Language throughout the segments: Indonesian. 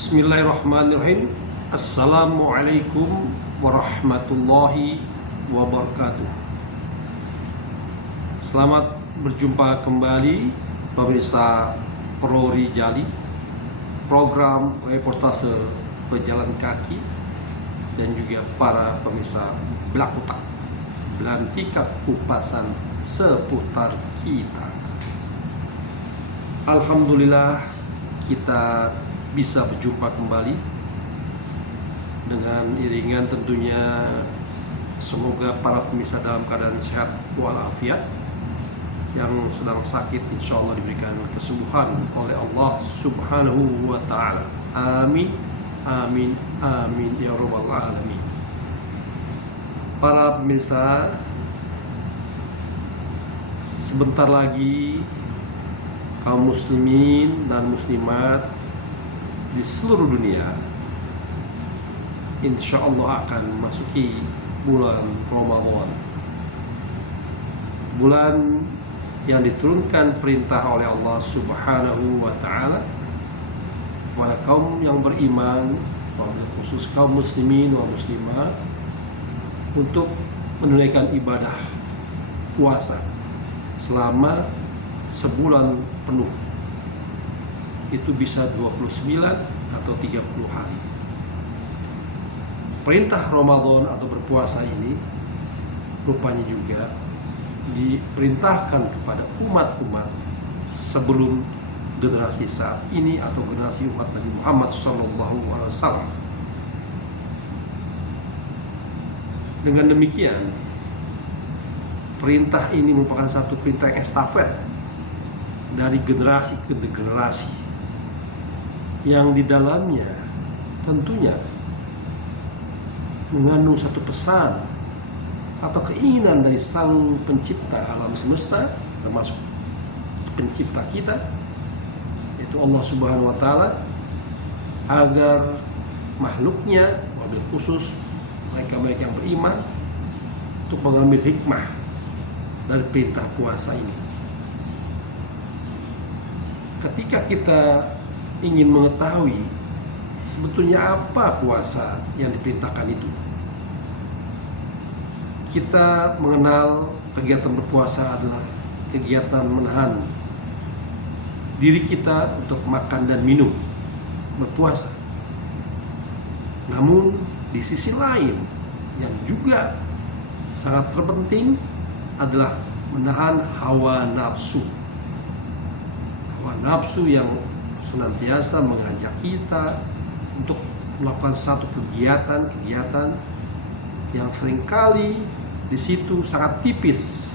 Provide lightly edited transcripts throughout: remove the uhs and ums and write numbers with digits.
Bismillahirrahmanirrahim. Assalamualaikum warahmatullahi wabarakatuh. Selamat berjumpa kembali pemirsa Pro Rijali, program reportase pejalan kaki, dan juga para pemirsa Blakutak, belantika kupasan seputar kita. Alhamdulillah kita bisa berjumpa kembali dengan iringan tentunya semoga para pemirsa dalam keadaan sehat walafiat, yang sedang sakit insya Allah diberikan kesembuhan oleh Allah Subhanahu wa Ta'ala. Amin, amin, amin ya rabbal alamin. Para pemirsa, sebentar lagi kaum muslimin dan muslimat di seluruh dunia insya Allah akan memasuki bulan Ramadan, bulan yang diturunkan perintah oleh Allah Subhanahu wa Ta'ala kepada kaum yang beriman, khusus kaum muslimin wa muslimat, untuk menunaikan ibadah puasa selama sebulan penuh. Itu bisa 29 atau 30 hari. Perintah Ramadan atau berpuasa ini rupanya juga diperintahkan kepada umat-umat sebelum generasi saat ini atau generasi umat Nabi Muhammad SAW. Dengan demikian, perintah ini merupakan satu perintah yang estafet dari generasi ke generasi, yang di dalamnya tentunya mengandung satu pesan atau keinginan dari Sang Pencipta alam semesta, termasuk pencipta kita, yaitu Allah Subhanahu wa Ta'ala, agar makhluknya, wabil khusus mereka-mereka yang beriman, untuk mengambil hikmah dari perintah puasa ini. Ketika kita ingin mengetahui sebetulnya apa puasa yang diperintahkan itu, kita mengenal kegiatan berpuasa adalah kegiatan menahan diri kita untuk makan dan minum berpuasa. Namun di sisi lain yang juga sangat terpenting adalah menahan hawa nafsu. Hawa nafsu yang senantiasa mengajak kita untuk melakukan satu kegiatan yang seringkali di situ sangat tipis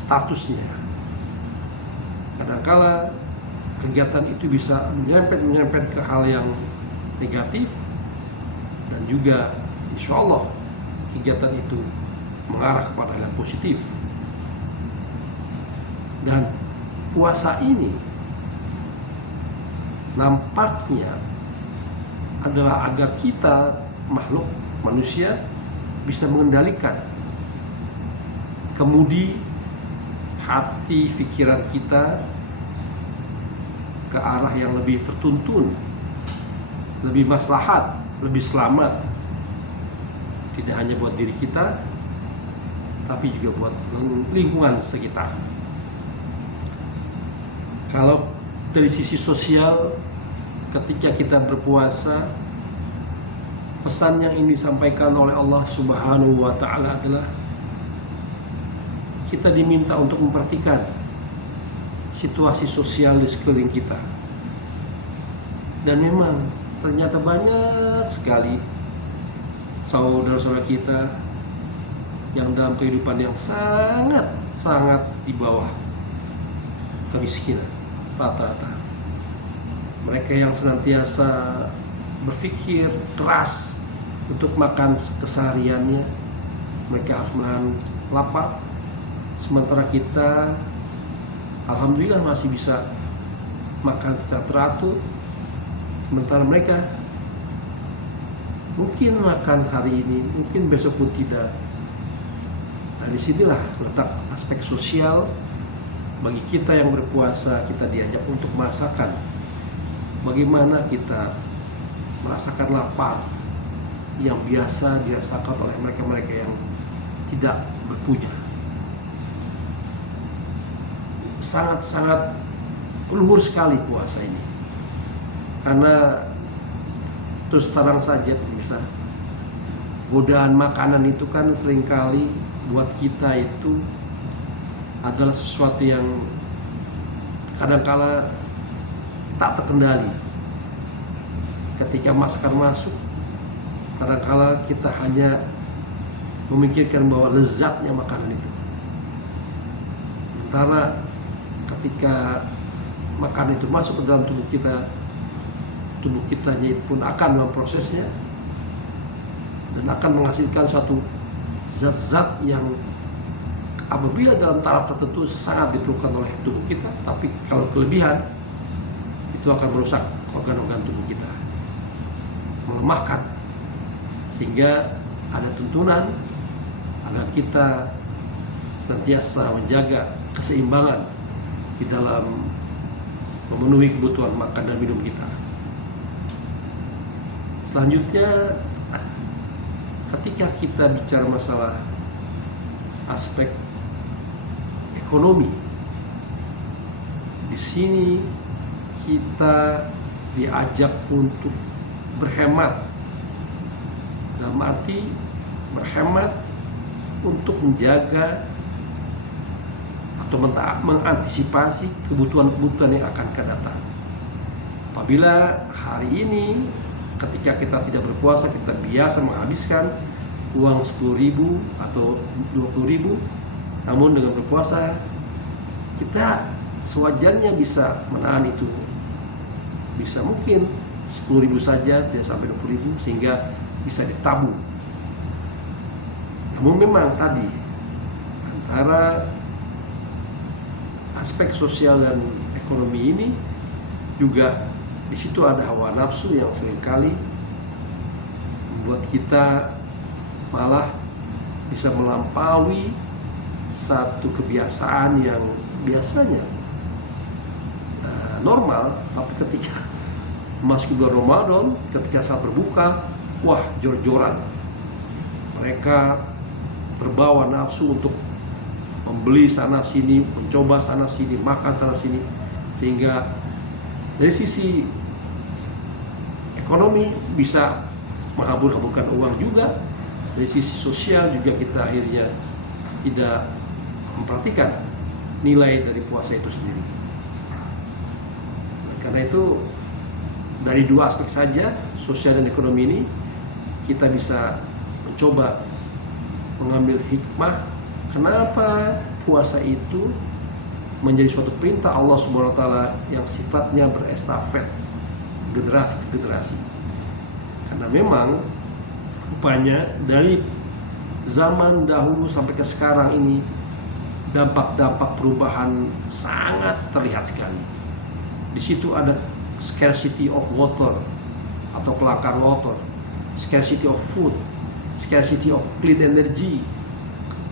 statusnya. Kadangkala kegiatan itu bisa menyerempet ke hal yang negatif, dan juga insya Allah kegiatan itu mengarah kepada hal yang positif. Dan puasa ini nampaknya adalah agar kita, makhluk manusia, bisa mengendalikan kemudi hati pikiran kita ke arah yang lebih tertuntun, lebih maslahat, lebih selamat, tidak hanya buat diri kita tapi juga buat lingkungan sekitar. Kalau dari sisi sosial, ketika kita berpuasa, pesan yang ini disampaikan oleh Allah Subhanahu wa Ta'ala adalah kita diminta untuk memperhatikan situasi sosial di sekeliling kita. Dan memang ternyata banyak sekali saudara-saudara kita yang dalam kehidupan yang sangat di bawah kemiskinan rata-rata. Mereka yang senantiasa berpikir keras untuk makan kesehariannya, mereka harus menahan lapar. Sementara kita alhamdulillah masih bisa makan secara teratur, sementara mereka mungkin makan hari ini, mungkin besok pun tidak. Nah, disinilah letak aspek sosial. Bagi kita yang berpuasa, kita diajak untuk merasakan bagaimana kita merasakan lapar yang biasa dirasakan oleh mereka-mereka yang tidak berpunya. Sangat-sangat luhur sekali puasa ini, karena terus terang saja pemirsa, godaan makanan itu kan seringkali buat kita itu adalah sesuatu yang kadangkala tak terkendali. Ketika masakan masuk, kadangkala kita hanya memikirkan bahwa lezatnya makanan itu. Sementara ketika makanan itu masuk ke dalam tubuh kitanya pun akan memprosesnya dan akan menghasilkan suatu zat-zat yang apabila dalam taraf tertentu sangat diperlukan oleh tubuh kita, tapi kalau kelebihan itu akan merusak organ-organ tubuh kita, melemahkan, sehingga ada tuntunan agar kita senantiasa menjaga keseimbangan di dalam memenuhi kebutuhan makan dan minum kita. Selanjutnya, ketika kita bicara masalah aspek ekonomi, di sini kita diajak untuk berhemat, dalam arti berhemat untuk menjaga atau mengantisipasi kebutuhan-kebutuhan yang akan datang. Apabila hari ini ketika kita tidak berpuasa kita biasa menghabiskan uang 10.000 atau 20.000, namun dengan berpuasa kita sewajarnya bisa menahan itu, bisa mungkin 10.000 saja, tidak sampai 20.000, sehingga bisa ditabung. Namun memang tadi antara aspek sosial dan ekonomi ini juga di situ ada hawa nafsu yang seringkali membuat kita malah bisa melampaui satu kebiasaan yang biasanya normal, tapi ketika masuk bulan Ramadan, ketika saat berbuka, wah jor-joran, mereka terbawa nafsu untuk membeli sana sini, mencoba sana sini, makan sana sini, sehingga dari sisi ekonomi bisa menghambur-hamburkan uang juga, dari sisi sosial juga kita akhirnya tidak memperhatikan nilai dari puasa itu sendiri. Karena itu dari dua aspek saja, sosial dan ekonomi ini, kita bisa mencoba mengambil hikmah kenapa puasa itu menjadi suatu perintah Allah Subhanahu wa taala yang sifatnya berestafet generasi ke generasi. Karena memang rupanya dari zaman dahulu sampai ke sekarang ini dampak-dampak perubahan sangat terlihat sekali. Di situ ada scarcity of water atau kelangkaan water, scarcity of food, scarcity of clean energy,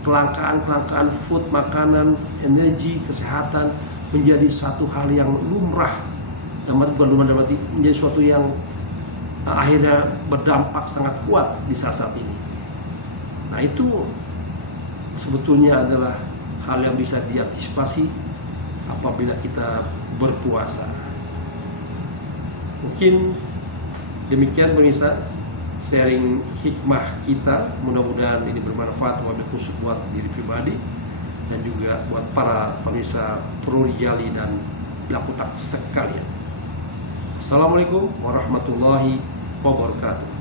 kelangkaan food, makanan, energi, kesehatan menjadi satu hal yang lumrah, bukan lumrah dalam arti menjadi suatu yang akhirnya berdampak sangat kuat di saat ini. Nah itu sebetulnya adalah hal yang bisa diantisipasi apabila kita berpuasa. Mungkin demikian pemirsa sharing hikmah kita, mudah-mudahan ini bermanfaat wabil khusus buat diri pribadi dan juga buat para pemirsa Pro Rijali dan pelaku tak sekalian. Assalamualaikum warahmatullahi wabarakatuh.